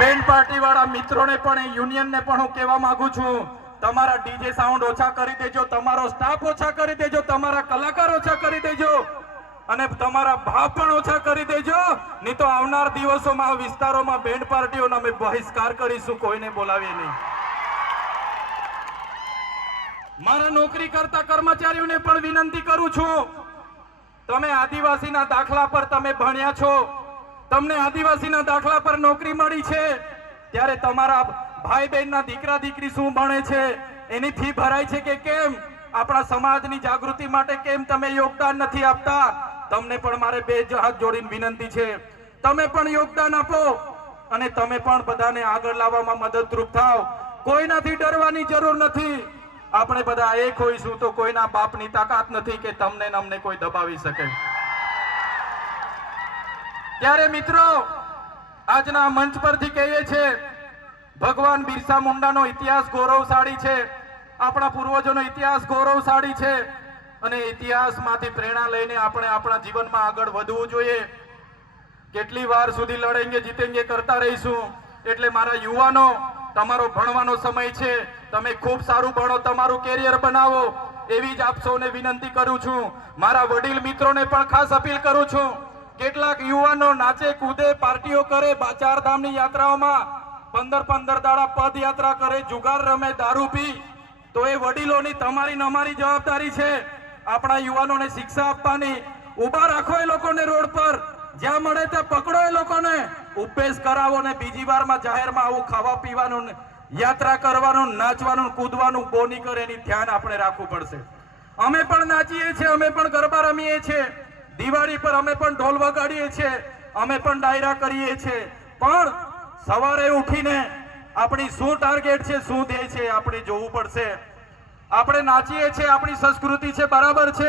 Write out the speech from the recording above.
બેન પાર્ટી વાળા મિત્રોને પણ યુનિયનને પણ હું કહેવા માંગુ છું, તમારા ડીજે સાઉન્ડ ઓછા કરી દેજો, તમારો સ્ટાફ ઓછા કરી દેજો, તમારા કલાકાર ઓછા કરી દેજો અને તમારા ભાવ પણ ઓછા કરી દેજો, નહીં તો આવનાર દિવસોમાં વિસ્તારોમાં બેન્ડ પાર્ટીઓનો અમે બહિષ્કાર કરીશું, કોઈને બોલાવીએ નહીં. મારા નોકરી કરતા કર્મચારીઓને પણ વિનંતી કરું છું, તમે આદિવાસીના દાખલા પર તમે ભણ્યા છો, તમને આદિવાસીના દાખલા પર નોકરી મળી છે, ત્યારે તમારા ભાઈ બહેનના દીકરા દીકરી શું ભણે છે, એની ફી ભરાય છે કે કેમ, આપણા સમાજની જાગૃતિ માટે કેમ તમે યોગદાન નથી આપતા? તમને પણ મારે બે હાથ જોડીને વિનંતી છે, તમે પણ યોગદાન આપો અને તમે પણ બધાને આગળ લાવવામાં મદદરૂપ થાવ. કોઈનાથી ડરવાની જરૂર નથી. આપણે બધા એક હોઈશું તો કોઈના બાપની તાકાત નથી કે તમને ને અમને કોઈ દબાવી શકે. ત્યારે મિત્રો, આજના મંચ પરથી કહીએ છે, ભગવાન બિરસા મુંડાનો ઇતિહાસ ગૌરવશાળી છે, આપણા પૂર્વજોનો ઇતિહાસ ગૌરવશાળી છે અને ઇતિહાસમાંથી પ્રેરણા લઈને આપણે આપણા જીવનમાં આગળ વધવું જોઈએ. કેટલી વાર સુધી લડેંગે જીતેંગે કરતા રહીશું. એટલે મારા યુવાનો, તમારો ભણવાનો સમય છે, તમે ખૂબ સારું ભણો, તમારું કેરિયર બનાવો, એવી જ આપ સૌને વિનંતી કરું છું. મારા વડીલ મિત્રોને પણ ખાસ અપીલ કરું છું, કેટલાક યુવાનો નાચે કૂદે પાર્ટીઓ કરે, ચાર ધામની યાત્રાઓમાં 15 દાડા પદયાત્રા કરે, જુગાર રમે, દારૂ પી, તો એ વડીલોની તમારી ને અમારી જવાબદારી છે આપણા યુવાનોને શિક્ષા આપવાની. ઉભા રાખો એ લોકોને રોડ પર, જ્યાં મળે ત્યાં પકડો એ લોકોને, ઉપેશ કરાવો ને બીજી વારમાં જાહેરમાં આવું ખાવા પીવાનું, યાત્રા કરવાનું, નાચવાનું, કૂદવાનું બોની કરે, એની ધ્યાન આપણે રાખવું પડશે. અમે પણ નાચીએ છીએ, અમે પણ ગરબા રમીએ છીએ, દિવાળી પર અમે પણ ઢોલ વગાડીએ છીએ, અમે પણ ડાયરા કરીએ છીએ, પણ સવારે ઉઠીને આપણી શું ટાર્ગેટ છે, શું ધ્યેય છે, આપણે જોવું પડશે. આપણે નાચીએ છીએ, આપણી સંસ્કૃતિ છે, બરાબર છે.